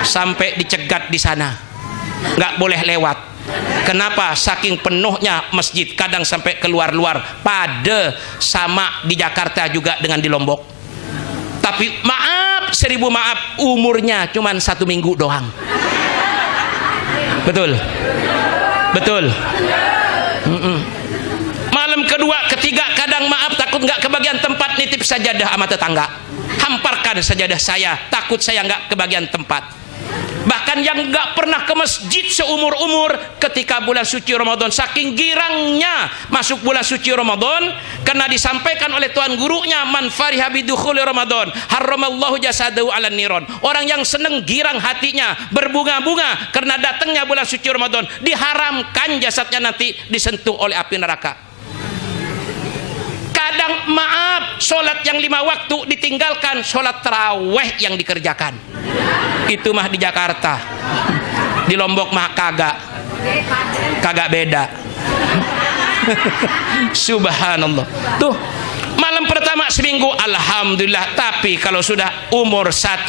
sampai dicegat di sana, nggak boleh lewat. Kenapa? Saking penuhnya masjid, kadang sampai keluar-luar. Pada sama di Jakarta juga dengan di Lombok. Tapi maaf, 1000 maaf, umurnya cuma 1 minggu doang. Betul. Malam kedua, ketiga, kadang maaf takut nggak kebagian tempat, nitip sajadah sama tetangga. Hamparkan sajadah saya, takut saya nggak kebagian tempat. Bahkan yang nggak pernah ke masjid seumur-umur, ketika bulan suci Ramadan, saking girangnya masuk bulan suci Ramadan, karena disampaikan oleh tuan gurunya, man fariha bidukhuli Ramadan haramallahu jasadahu ala niron. Orang yang seneng girang hatinya, berbunga-bunga karena datangnya bulan suci Ramadan, diharamkan jasadnya nanti disentuh oleh api neraka. Kadang maaf, sholat yang 5 waktu ditinggalkan, sholat taraweh yang dikerjakan. Itu mah di Jakarta. Di Lombok mah kagak beda. Subhanallah. Tuh, malam pertama seminggu alhamdulillah, tapi kalau sudah umur 1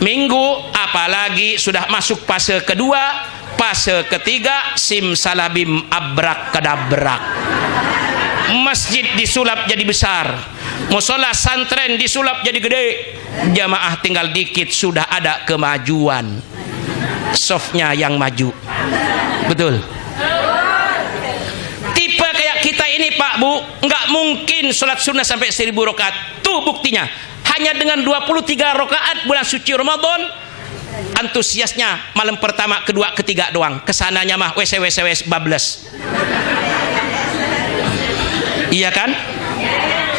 minggu, apalagi sudah masuk fase kedua, fase ketiga, simsalabim abrak kadabrak. Masjid disulap jadi besar, musola santren disulap jadi gede, jamaah tinggal dikit, sudah ada kemajuan, softnya yang maju. Betul. Tipe kayak kita ini Pak Bu, nggak mungkin sholat sunnah sampai 1000 rakaat. Tuh buktinya, hanya dengan 23 rakaat bulan suci Ramadan, antusiasnya malam pertama, kedua, ketiga doang. Kesananya mah wes bablas. Iya kan?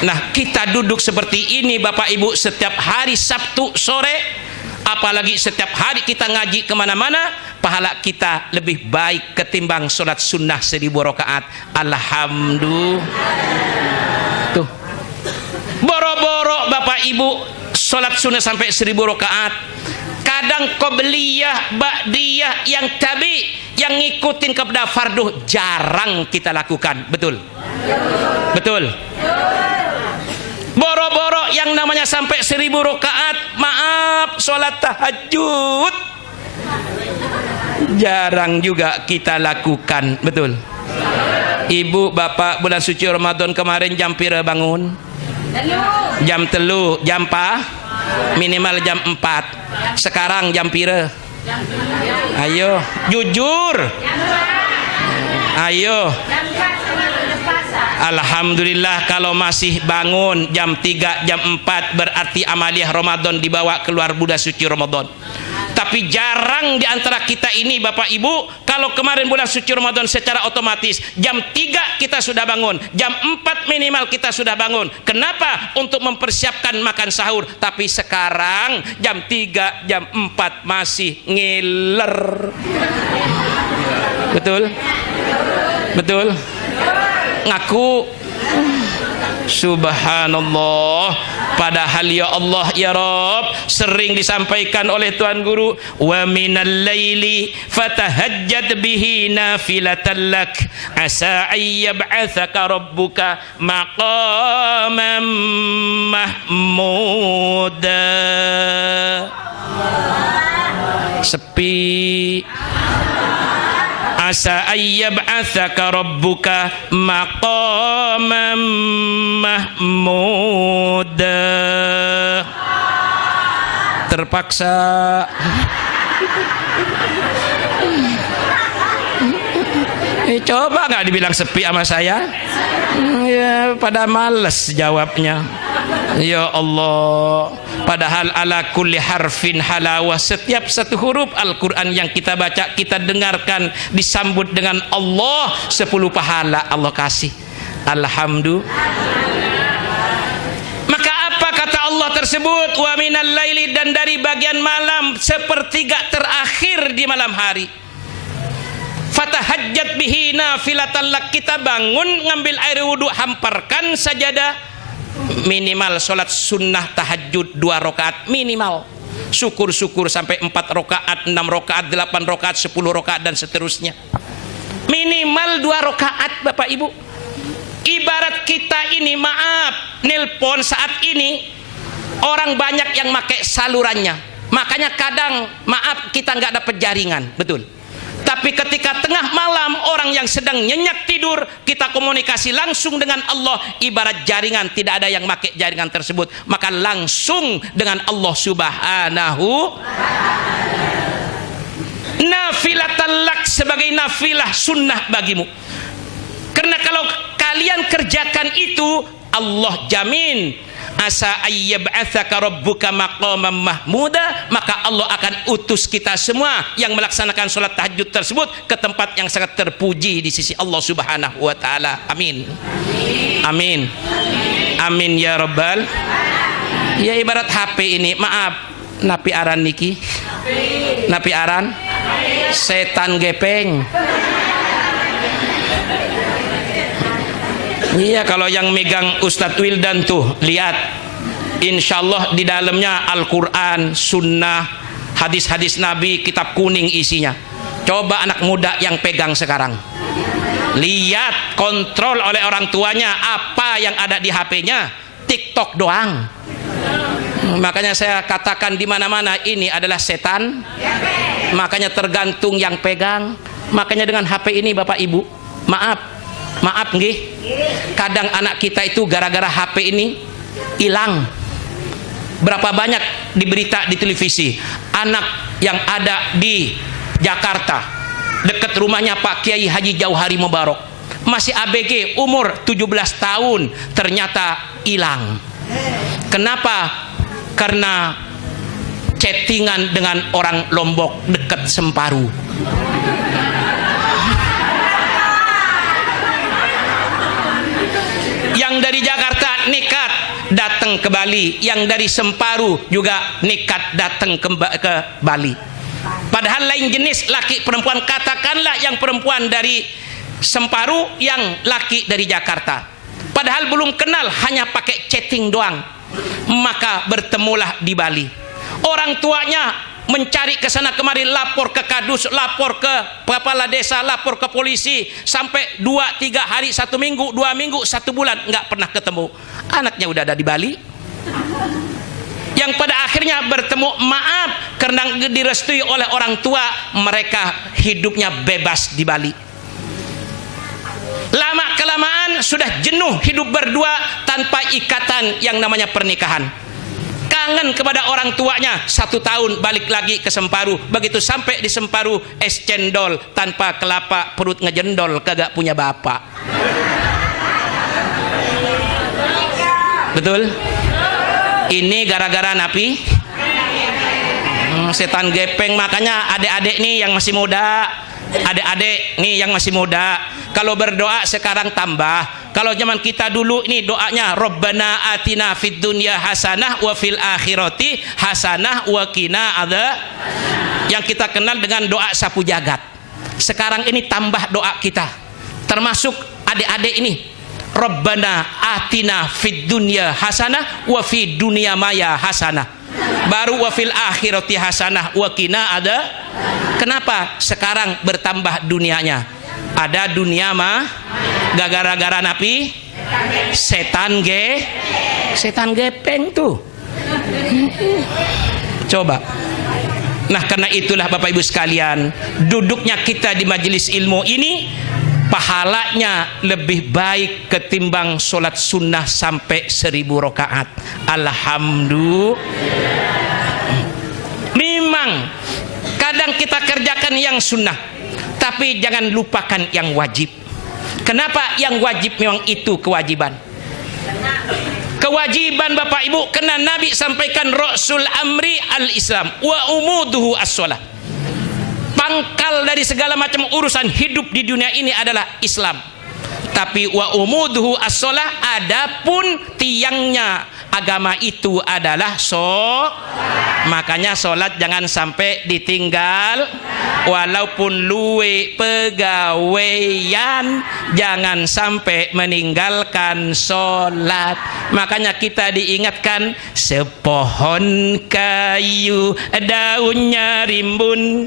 Nah, kita duduk seperti ini Bapak Ibu setiap hari Sabtu sore, apalagi setiap hari kita ngaji kemana-mana, pahala kita lebih baik ketimbang sholat sunnah 1000 rakaat. Alhamdulillah. Tuh, boro-boro Bapak Ibu sholat sunnah sampai 1000 rakaat. Kadang qobliyah, ba'diyah, yang tabi, yang ngikutin kepada fardu jarang kita lakukan. Betul? Betul. Boro-boro yang namanya sampai 1000 rakaat, maaf, sholat tahajud jarang juga kita lakukan. Betul? Ibu, bapak, bulan suci Ramadan kemarin jam pira bangun? Jam 3, jam apa? Minimal jam 4. Sekarang jam pira? Ayo, jujur. Ayo. Alhamdulillah, kalau masih bangun jam 3, jam 4 berarti amaliyah Ramadan dibawa keluar bulan suci Ramadan. Tapi jarang di antara kita ini Bapak Ibu, kalau kemarin bulan suci Ramadan secara otomatis jam 3 kita sudah bangun, jam 4 minimal kita sudah bangun. Kenapa? Untuk mempersiapkan makan sahur. Tapi sekarang jam 3, jam 4 masih ngiler. Betul? Betul? Ngaku. Subhanallah. Padahal ya Allah ya Rabb, sering disampaikan oleh Tuan Guru, wa minal laili fatahajjad bihi nafilatan lak asa ayyab'atsaka rabbuka maqaman mahmuda. Sepi. Asa ayyab'atsaka rabbuka maqaman mahmuda. Terpaksa. Coba nggak dibilang sepi sama saya? Ya, pada males jawabnya. Ya Allah, padahal ala kulli harfin halawah, setiap satu huruf Al-Quran yang kita baca, kita dengarkan, disambut dengan Allah, 10 pahala Allah kasih. Alhamdulillah. Maka apa kata Allah tersebut? Wa minal laili, dan dari bagian malam, sepertiga terakhir di malam hari. Fatahajjat bihi nafilatan lak, kita bangun, ngambil air wudhu, hamparkan sajadah, minimal sholat sunnah tahajud 2 rakaat minimal. Syukur-syukur sampai 4 rakaat, 6 rakaat, 8 rakaat, 10 rakaat dan seterusnya. Minimal 2 rakaat Bapak Ibu. Ibarat kita ini, maaf, nelpon saat ini orang banyak yang pakai salurannya. Makanya kadang maaf kita nggak dapat jaringan, betul. Tapi ketika tengah malam orang yang sedang nyenyak tidur, kita komunikasi langsung dengan Allah, ibarat jaringan, tidak ada yang pakai jaringan tersebut, maka langsung dengan Allah Subhanahu. Nafilatan lak, sebagai nafilah sunnah bagimu. Karena kalau kalian kerjakan itu, Allah jamin asa ayyab'atsaka rabbuka maqaman mahmuda, maka Allah akan utus kita semua yang melaksanakan sholat tahajud tersebut ke tempat yang sangat terpuji di sisi Allah Subhanahu wa taala. Amin. Amin. Amin ya rabbal. Ya ibarat HP ini, maaf, napi aran niki. Napi aran setan gepeng. Iya, kalau yang megang Ustadz Wildan tuh, lihat, insya Allah di dalamnya Al-Quran, Sunnah, hadis-hadis Nabi, kitab kuning isinya. Coba anak muda yang pegang sekarang, lihat, kontrol oleh orang tuanya apa yang ada di HP-nya, TikTok doang. Makanya saya katakan di mana-mana ini adalah setan. Makanya tergantung yang pegang. Makanya dengan HP ini Bapak Ibu, maaf nggih, kadang anak kita itu gara-gara HP ini hilang. Berapa banyak di berita di televisi anak yang ada di Jakarta dekat rumahnya Pak Kiai Haji Jauhari Mubarak, masih ABG, umur 17 tahun, ternyata hilang. Kenapa? Karena chattingan dengan orang Lombok dekat Semparu. Yang dari Jakarta nekat datang ke Bali, yang dari Semparu juga nekat datang ke Bali. Padahal lain jenis laki perempuan, katakanlah yang perempuan dari Semparu, yang laki dari Jakarta. Padahal belum kenal, hanya pakai chatting doang. Maka bertemulah di Bali. Orang tuanya mencari ke sana kemari, lapor ke kadus, lapor ke kepala desa, lapor ke polisi, sampai 2-3 hari, 1 minggu, 2 minggu, 1 bulan nggak pernah ketemu. Anaknya udah ada di Bali. Yang pada akhirnya bertemu, maaf, karena direstui oleh orang tua, mereka hidupnya bebas di Bali. Lama kelamaan sudah jenuh hidup berdua tanpa ikatan yang namanya pernikahan. Kangen kepada orang tuanya, 1 tahun balik lagi ke Semparu. Begitu sampai di Semparu, es cendol tanpa kelapa, perut ngejendol, kagak punya bapak. Betul? Ini gara-gara napi setan gepeng. Makanya adik-adik nih yang masih muda, adik-adik nih yang masih muda, kalau berdoa sekarang tambah. Kalau zaman kita dulu ini doanya Rabbana atina fid dunya hasanah wa fil akhirati hasanah wa qina adzab, yang kita kenal dengan doa sapu jagat. Sekarang ini tambah doa kita, termasuk adik-adik ini, Rabbana atina fid dunya hasanah wa fid dunya maya hasanah, baru wa fil akhirati hasanah wa qina adzab. Kenapa sekarang bertambah dunianya? Ada dunia mah gara-gara napi setan gepeng tuh. Coba. Nah, karena itulah Bapak Ibu sekalian, duduknya kita di majelis ilmu ini pahalanya lebih baik ketimbang sholat sunnah sampai 1000 rakaat. Alhamdulillah. Memang kadang kita kerjakan yang sunnah, tapi jangan lupakan yang wajib. Kenapa? Yang wajib memang itu kewajiban. Kewajiban Bapak Ibu, karena Nabi sampaikan Rasul amri al-Islam wa umuduhu as-shalah. Pangkal dari segala macam urusan hidup di dunia ini adalah Islam. Tapi wa umuduhu as-shalah, adapun tiangnya agama itu adalah makanya sholat jangan sampai ditinggal, walaupun luwe pegawaian jangan sampai meninggalkan sholat. Makanya kita diingatkan, sepohon kayu daunnya rimbun,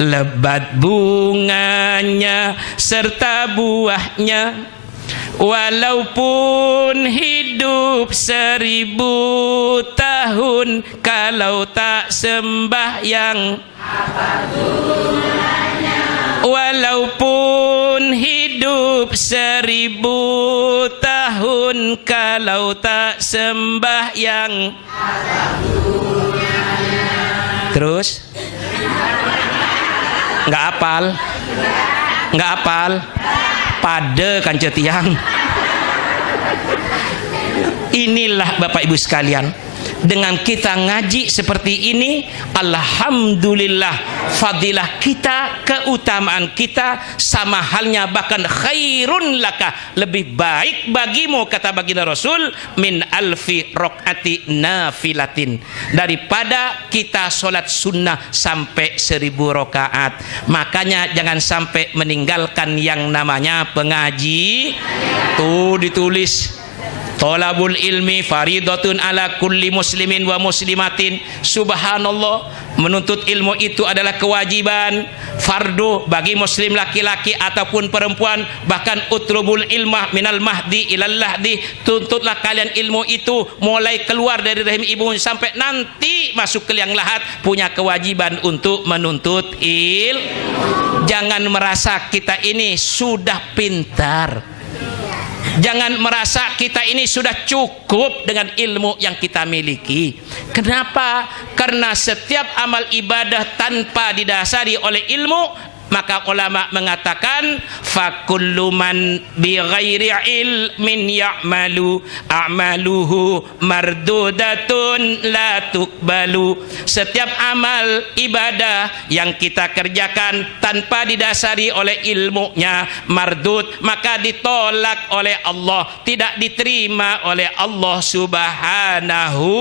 lebat bunganya serta buahnya, walaupun hidup 1000 tahun, kalau tak sembahyang apa gunanya? Walaupun hidup 1000 tahun, kalau tak sembahyang apa gunanya? Terus nggak apal pada kanca tiang. Inilah Bapak Ibu sekalian, dengan kita ngaji seperti ini, alhamdulillah, fadilah kita, keutamaan kita sama halnya, bahkan khairun laka, lebih baik bagimu, kata baginda Rasul, min alfi rakaati nafilatin, daripada kita sholat sunnah sampai 1000 rakaat. Makanya jangan sampai meninggalkan yang namanya pengaji. Tuh ditulis, Thalabul ilmi faridatun ala kulli muslimin wa muslimatin. Subhanallah, Menuntut ilmu itu adalah kewajiban fardu bagi muslim laki-laki ataupun perempuan. Bahkan utlubul ilmah minal mahdi ilal lahdi, tuntutlah kalian ilmu itu mulai keluar dari rahim ibu sampai nanti masuk ke liang lahat, punya kewajiban untuk menuntut Jangan merasa kita ini sudah pintar. Jangan merasa kita ini sudah cukup dengan ilmu yang kita miliki. Kenapa? Karena setiap amal ibadah tanpa didasari oleh ilmu, maka ulama mengatakan fakullu man bi ghairi ilmin ya'malu a'maluhu mardudatun la tuqbalu. Setiap amal ibadah yang kita kerjakan tanpa didasari oleh ilmunya mardud, maka ditolak oleh Allah, tidak diterima oleh Allah Subhanahu.